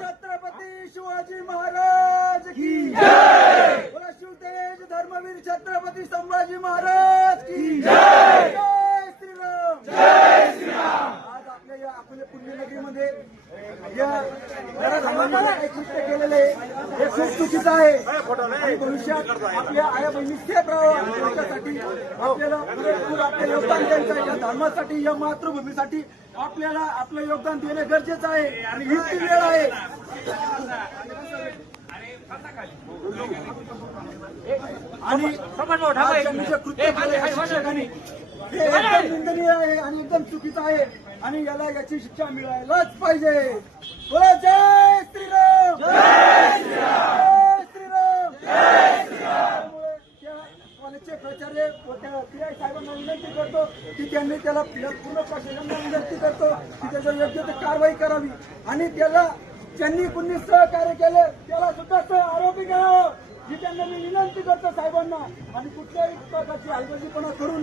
छत्रपती शिवाजी महाराज की जय! बोला शिवतेज धर्मवीर छत्रपती संभाजी महाराज की जय जय श्रीराम जय श्रीराम आज आपल्या पुण्यनगरीमध्ये या घराघरांमध्ये केलेले हे खूप चुकीचं आहे. आणि भविष्यात आपल्या आया बहिणी सेफ राहावं आपल्याला पुरेपूर आपलं योगदान द्यायचं आहे. या धर्मासाठी या मातृभूमीसाठी आपल्याला आपलं योगदान देणं गरजेचं आहे. आणि हीच वेळ आहे. आणि शिक्षकांनी हे एकदम निंदनीय आहे आणि एकदम चुकीचं आहे आणि याला याची शिक्षा मिळायलाच पाहिजे. बोला जय श्रीराम. जय श्रीराम. कॉलेजचे प्राचार्य व त्या पीआय साहेबांना विनंती करतो की त्यांनी त्याला पूर्ण प्रशासनाला विनंती करतो की त्याच्यावर योग्य ते कारवाई करावी. आणि त्याला ज्यांनी कुणी सहकार्य केले त्याला सुद्धा सह आरोपी करावं ही त्यांना मी विनंती करतो. साहेबांना आणि कुठल्याही प्रकारची हलगर्जीपणा करू